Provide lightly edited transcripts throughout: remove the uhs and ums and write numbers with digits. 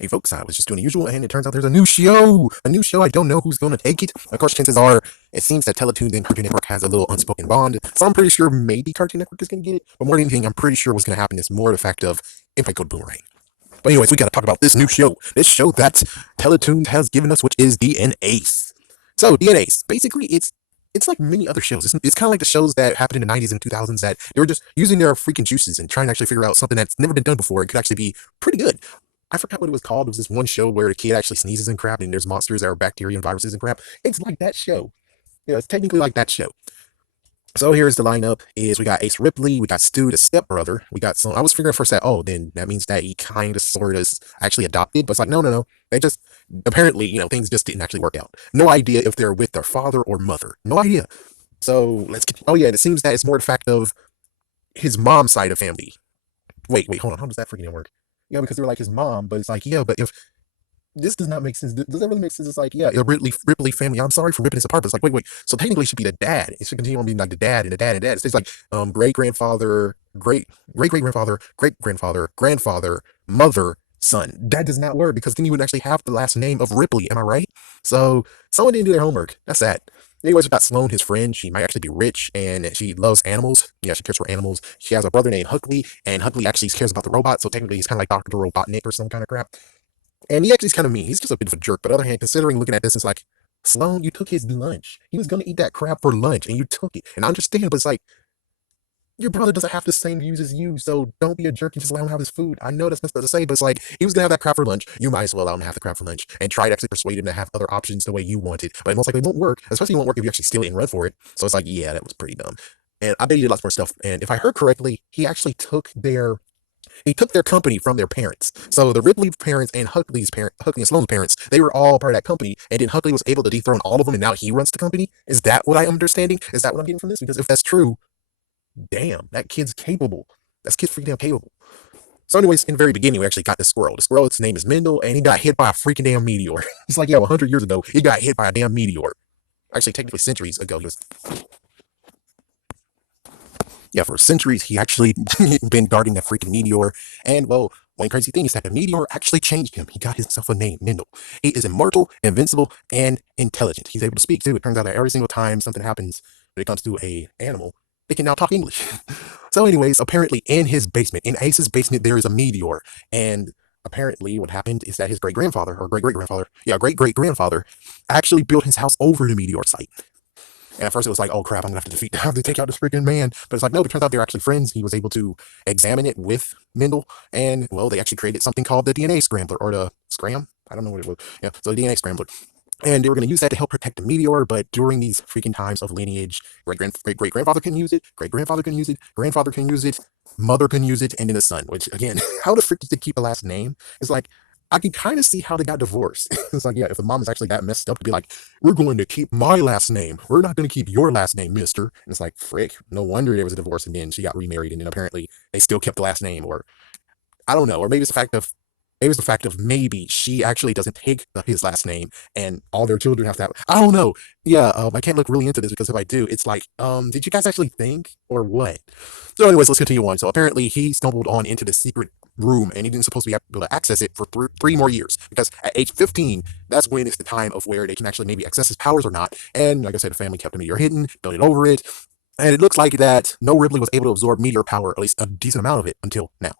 Hey folks, I was just doing the usual, and it turns out there's a new show. A new show. I don't know who's going to take it. Of course, chances are it seems that Teletoon and Cartoon Network has a little unspoken bond. So I'm pretty sure maybe Cartoon Network is going to get it. But more than anything, I'm pretty sure what's going to happen is more the fact of Invite Code Boomerang. But anyways, we got to talk about this new show. This show that Teletoon has given us, which is DNAs. So DNAs, basically, it's like many other shows. It's kind of like the shows that happened in the 90s and 2000s that they were just using their freaking juices and trying to actually figure out something that's never been done before. It could actually be pretty good. I forgot what it was called. It was this one show where the kid actually sneezes and crap, and there's monsters that are bacteria and viruses and crap. It's like that show. Yeah, it's technically like that show. So here's the lineup: is we got Ace Ripley, we got Stu, the stepbrother. We got some. I was figuring first that then that means that he kind of sort of is actually adopted, but it's like no. They just apparently things just didn't actually work out. No idea if they're with their father or mother. No idea. So let's get. Oh yeah, it seems that it's more the fact of his mom's side of family. Wait, hold on. How does that freaking work? Yeah, because they're like his mom, but it's like, yeah, but if this does not make sense, does that really make sense? It's like, yeah, the Ripley family. I'm sorry for ripping this apart, but it's like, wait. So technically, it should be the dad. It should continue on being like the dad and the dad and dad. It's like great grandfather, great grandfather, great grandfather, grandfather, mother, son. That does not work because then you would actually have the last name of Ripley. Am I right? So someone didn't do their homework. That's that. Anyways, we got Sloan, his friend. She might actually be rich and she loves animals. Yeah, she cares for animals. She has a brother named Huckley, and Huckley actually cares about the robot. So technically, he's kind of like Dr. Robotnik or some kind of crap. And he actually is kind of mean. He's just a bit of a jerk. But on the other hand, considering looking at this, it's like, Sloan, you took his lunch. He was going to eat that crap for lunch and you took it. And I understand, but it's like, your brother doesn't have the same views as you, so don't be a jerk and just let him have his food. I know that's messed up to say, but it's like, he was gonna have that crap for lunch. You might as well allow him to have the crap for lunch and try to actually persuade him to have other options the way you want it. But it most likely won't work, especially won't work if you actually steal it and run for it. So it's like, yeah, that was pretty dumb. And I bet he did lots more stuff. And if I heard correctly, he took their company from their parents. So the Ripley parents and Huckley and Sloan's parents, they were all part of that company. And then Huckley was able to dethrone all of them, and now he runs the company. Is that what I'm understanding? Is that what I'm getting from this? Because if that's true, damn, that kid's capable. That kid's freaking damn capable. So, anyways, in the very beginning, we actually got this squirrel. The squirrel, its name is Mendel, and he got hit by a freaking damn meteor. It's like, yeah, 100 years ago, he got hit by a damn meteor. Actually, technically, centuries ago, for centuries, he actually been guarding that freaking meteor. And, well, one crazy thing is that the meteor actually changed him. He got himself a name, Mendel. He is immortal, invincible, and intelligent. He's able to speak, too. It turns out that every single time something happens when it comes to a animal, they can now talk English. So, anyways, apparently in his basement, in Ace's basement, there is a meteor. And apparently what happened is that his great-grandfather, or great-great-grandfather, great-great-grandfather, actually built his house over the meteor site. And at first it was like, oh crap, I'm gonna have to take out this freaking man. But it's like, no, it turns out they're actually friends. He was able to examine it with Mendel. And, well, they actually created something called the DNA scrambler, or the scram. I don't know what it was. Yeah, so the DNA scrambler. And they were going to use that to help protect the meteor, but during these freaking times of lineage, great grandfather can use it, great grandfather can use it, grandfather can use it, mother can use it, and then the son. Which again, how the frick did they keep a last name? It's like I can kind of see how they got divorced. It's like, yeah, if the mom is actually that messed up to be like, we're going to keep my last name, we're not going to keep your last name, Mister. And it's like, frick, no wonder there was a divorce, and then she got remarried, and then apparently they still kept the last name, or I don't know, or maybe it's the fact of maybe she actually doesn't take his last name and all their children have to have. I don't know. Yeah, I can't look really into this because if I do, it's like, did you guys actually think or what? So, anyways, let's continue on. So, apparently, he stumbled on into the secret room and he didn't supposed to be able to access it for three more years because at age 15, that's when it's the time of where they can actually maybe access his powers or not. And like I said, the family kept the meteor hidden, building over it. And it looks like that no Ripley was able to absorb meteor power, at least a decent amount of it, until now.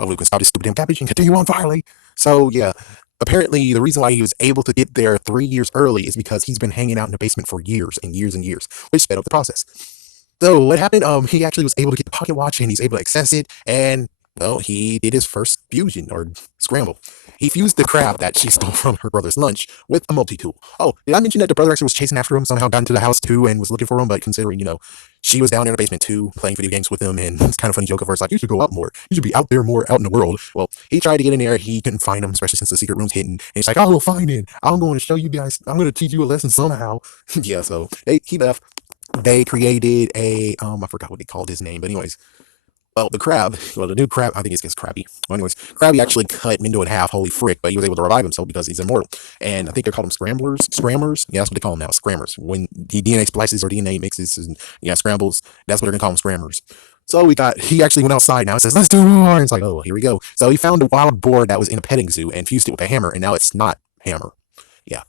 Oh, we can stop this stupid damn cabbage and continue on finally. So, yeah, apparently the reason why he was able to get there 3 years early is because he's been hanging out in the basement for years and years and years, which sped up the process. So what happened? He actually was able to get the pocket watch and he's able to access it. And well, he did his first fusion or scramble. He fused the crab that she stole from her brother's lunch with a multi-tool. Oh, did I mention that the brother actually was chasing after him, somehow got into the house too and was looking for him? But considering, she was down in the basement too, playing video games with him, and it's kind of funny joke of her. It's like, you should go out more. You should be out there more, out in the world. Well, he tried to get in there. He couldn't find him, especially since the secret room's hidden. And he's like, I will find it. I'm going to show you guys. I'm going to teach you a lesson somehow. Yeah, so he left. They created I forgot what they called his name, but anyways, well, the new crab, I think it's Krabby. Well, anyways, Krabby actually cut Mendo in half, holy frick, but he was able to revive himself because he's immortal. And I think they call them scrammers. Yeah, that's what they call them now, scrammers. When the DNA splices or DNA mixes and scrambles, that's what they're gonna call them, scrammers. So he actually went outside now and says, let's do more. And it's like, oh, here we go. So he found a wild boar that was in a petting zoo and fused it with a hammer, and now it's not hammer. Yeah.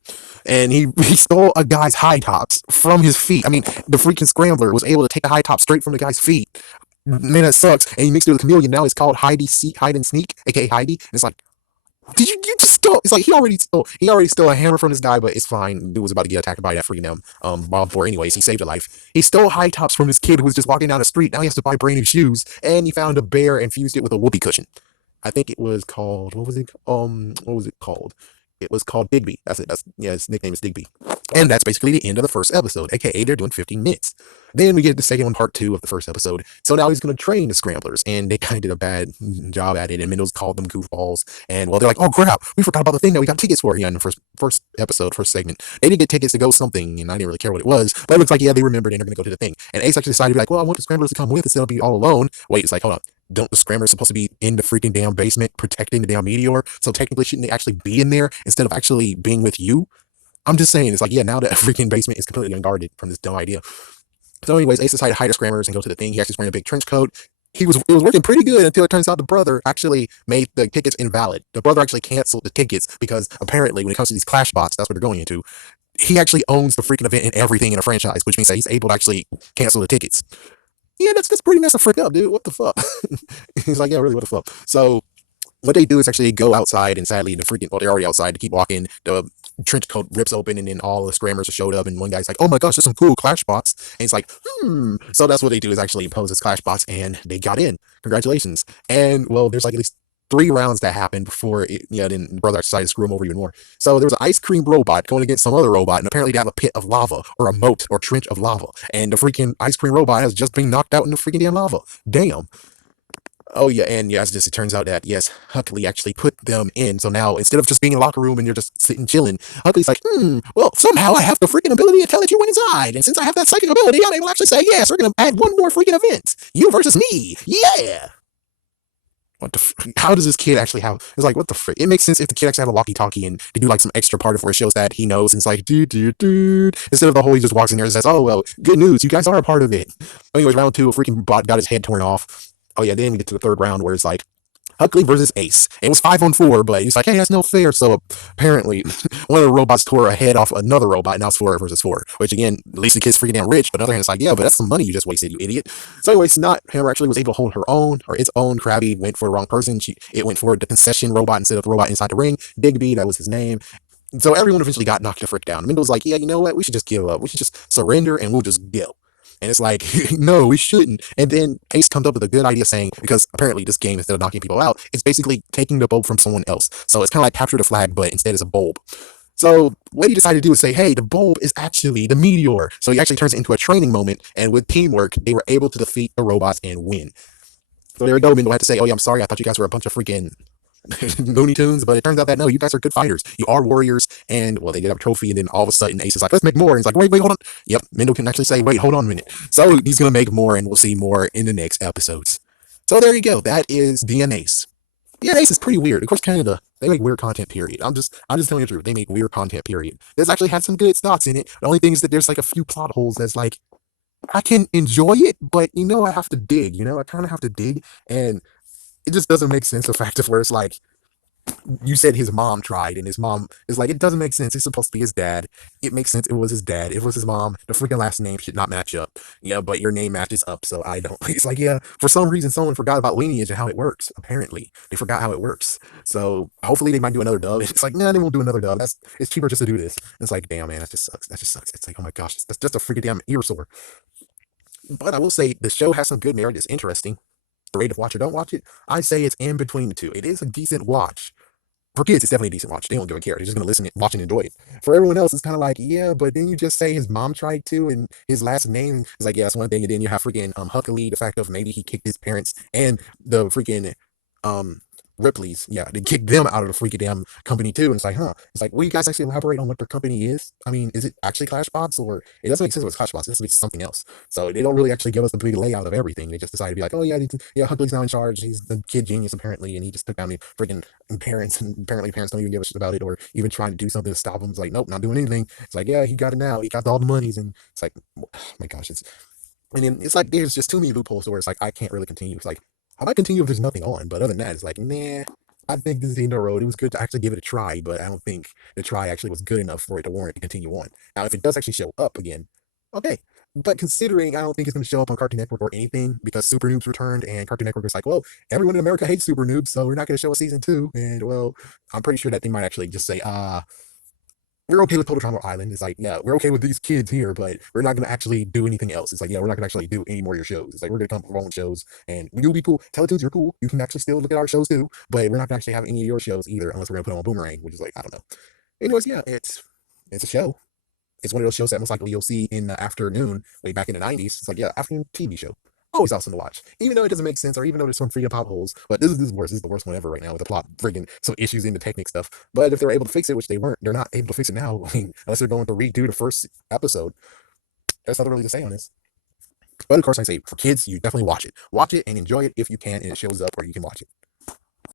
And he stole a guy's high tops from his feet. I mean, the freaking scrambler was able to take a high top straight from the guy's feet. Man, that sucks. And he mixed it with a chameleon. Now it's called hide and sneak, aka Heidi. And it's like, you just stole? It's like he already stole a hammer from this guy, but it's fine. Dude was about to get attacked by that freaking wild boar. Anyways, he saved a life. He stole high tops from this kid who was just walking down the street. Now he has to buy brand new shoes, and he found a bear and fused it with a whoopee cushion. I think it was called what was it called? It was called Digby. That's it. That's yeah, his nickname is Digby. And that's basically the end of the first episode, aka they're doing 15 minutes. Then we get the second one, part two of the first episode. So now he's gonna train the scramblers, and they kind of did a bad job at it. And Mendo's called them goofballs. And well, they're like, oh crap, we forgot about the thing that we got tickets for. Yeah, in the first episode, first segment, they did get tickets to go something, and I didn't really care what it was. But it looks like yeah, they remembered and they're gonna go to the thing. And Ace actually decided to be like, well, I want the scramblers to come with instead of be all alone. Wait, it's like, hold on, don't the scramblers supposed to be in the freaking damn basement protecting the damn meteor? So technically, shouldn't they actually be in there instead of actually being with you? I'm just saying, it's like, yeah, now that freaking basement is completely unguarded from this dumb idea. So, anyways, Ace decided to hide the scramblers and go to the thing. He actually wearing a big trench coat. It was working pretty good until it turns out the brother actually made the tickets invalid. The brother actually canceled the tickets because apparently, when it comes to these clash bots, that's what they're going into. He actually owns the freaking event and everything in a franchise, which means that he's able to actually cancel the tickets. Yeah, that's pretty messed the frick up, dude. What the fuck? He's like, yeah, really, what the fuck? So what they do is actually go outside, and sadly, they're already outside to keep walking. The trench coat rips open, and then all the scrammers showed up, and one guy's like, oh my gosh, there's some cool clash bots. And he's like, So that's what they do is actually impose as clash bots, and they got in. Congratulations. And well, there's like at least 3 rounds that happened before then the brother decided to screw him over even more. So there was an ice cream robot going against some other robot, and apparently they have a pit of lava, or a moat, or trench of lava. And the freaking ice cream robot has just been knocked out in the freaking damn lava. Damn. Oh yeah, and yes, it turns out that yes, Huckley actually put them in. So now instead of just being in a locker room and you're just sitting chilling, Huckley's like, well, somehow I have the freaking ability to tell that you went inside. And since I have that psychic ability, I'm able to actually say, yes, we're gonna add one more freaking event. You versus me. Yeah. What the how does this kid actually have it's like what the frick? It makes sense if the kid actually had a walkie-talkie and they do like some extra part of where it shows that he knows and it's like dude instead of the whole he just walks in there and says, oh well, good news, you guys are a part of it. Anyways, round two, a freaking bot got his head torn off. Oh yeah, then we get to the third round where it's like Huckley versus Ace. It was 5-on-4, but he's like, hey, that's no fair. So apparently, one of the robots tore a head off another robot, and now it's 4 versus 4. Which again, at least the kid's freaking damn rich. But on the other hand, it's like, yeah, but that's some money you just wasted, you idiot. So anyways, not Hammer actually was able to hold her own, or its own. Krabby went for the wrong person. It went for the concession robot instead of the robot inside the ring. Digby, that was his name. So everyone eventually got knocked the frick down. Mendo was like, yeah, you know what? We should just give up. We should just surrender, and we'll just go. And it's like, no, we shouldn't. And then Ace comes up with a good idea saying, because apparently this game, instead of knocking people out, it's basically taking the bulb from someone else. So it's kind of like capture the flag, but instead it's a bulb. So what he decided to do is say, hey, the bulb is actually the meteor. So he actually turns it into a training moment. And with teamwork, they were able to defeat the robots and win. So there we go. Mendo had to say, oh yeah, I'm sorry. I thought you guys were a bunch of freaking Looney Tunes, but it turns out that no, you guys are good fighters. You are warriors, and well, they did have a trophy, and then all of a sudden, Ace is like, let's make more. And he's like, wait, hold on. Yep, Mendo can actually say, wait, hold on a minute. So he's gonna make more, and we'll see more in the next episodes. So there you go. That is DNAce. DNAce is pretty weird. Of course, Canada, they make weird content, period. I'm just telling you the truth. They make weird content, period. This actually had some good thoughts in it. The only thing is that there's like a few plot holes that's like, I can enjoy it, but I have to dig, I kind of have to dig, and it just doesn't make sense, the fact of where it's like, you said his mom tried, and his mom is like, it doesn't make sense. It's supposed to be his dad. It makes sense. It was his dad. It was his mom. The freaking last name should not match up. Yeah, but your name matches up, so I don't. It's like, yeah, for some reason, someone forgot about lineage and how it works. Apparently, they forgot how it works. So hopefully, they might do another dub. It's like, nah, they won't do another dub. It's cheaper just to do this. It's like, damn, man, that just sucks. That just sucks. It's like, oh my gosh, that's just a freaking damn ear sore. But I will say, the show has some good merit. It's interesting. Rate of watch or don't watch it. I say it's in between the two. It is a decent watch. For kids, it's definitely a decent watch. They don't give a care. They're just gonna listen, watch, and enjoy it. For everyone else, it's kind of like, yeah, but then you just say his mom tried to, and his last name is like, yeah, that's one thing. And then you have freaking Huckley, the fact of maybe he kicked his parents and the freaking um Ripley's, yeah, they kicked them out of the freaking damn company too. And it's like, huh? It's like, will you guys actually elaborate on what their company is? I mean, is it actually Clashbots, or it doesn't make sense if it's Clashbots? It has to be something else. So they don't really actually give us the big layout of everything. They just decided to be like, oh yeah, yeah, Huckley's now in charge. He's the kid genius apparently, and he just took down the freaking parents, and apparently parents don't even give a shit about it, or even trying to do something to stop him. It's like, nope, not doing anything. It's like, yeah, he got it now. He got all the monies, and it's like, oh my gosh, it's And then it's like there's just too many loopholes where it's like I can't really continue. It's like I might continue if there's nothing on, but other than that, it's like nah. I think this is the end of the road. It was good to actually give it a try, but I don't think the try actually was good enough for it to warrant to continue on. Now, if it does actually show up again, okay. But considering I don't think it's going to show up on Cartoon Network or anything because Super Noobs returned and Cartoon Network was like, well, everyone in America hates Super Noobs, so we're not going to show a season two. And well, I'm pretty sure that they might actually just say, we're okay with Total Drama Island. It's like, yeah, we're okay with these kids here, but we're not going to actually do anything else. It's like, yeah, we're not going to actually do any more of your shows. It's like, we're going to come up with our own shows and you'll be cool. Teletoons, you're cool. You can actually still look at our shows too, but we're not going to actually have any of your shows either unless we're going to put on Boomerang, which is like, I don't know. Anyways, yeah, it's a show. It's one of those shows that most likely you'll see in the afternoon way back in the 90s. It's like, yeah, afternoon TV show. Always awesome to watch. Even though it doesn't make sense or even though there's some freaking pop holes. But this is worse. This is the worst one ever right now with the plot friggin' some issues in the technique stuff. But if they're able to fix it, which they weren't, they're not able to fix it now. I mean, unless they're going to redo the first episode. There's nothing really to say on this. But of course, I say for kids, you definitely watch it. Watch it and enjoy it if you can and it shows up or you can watch it.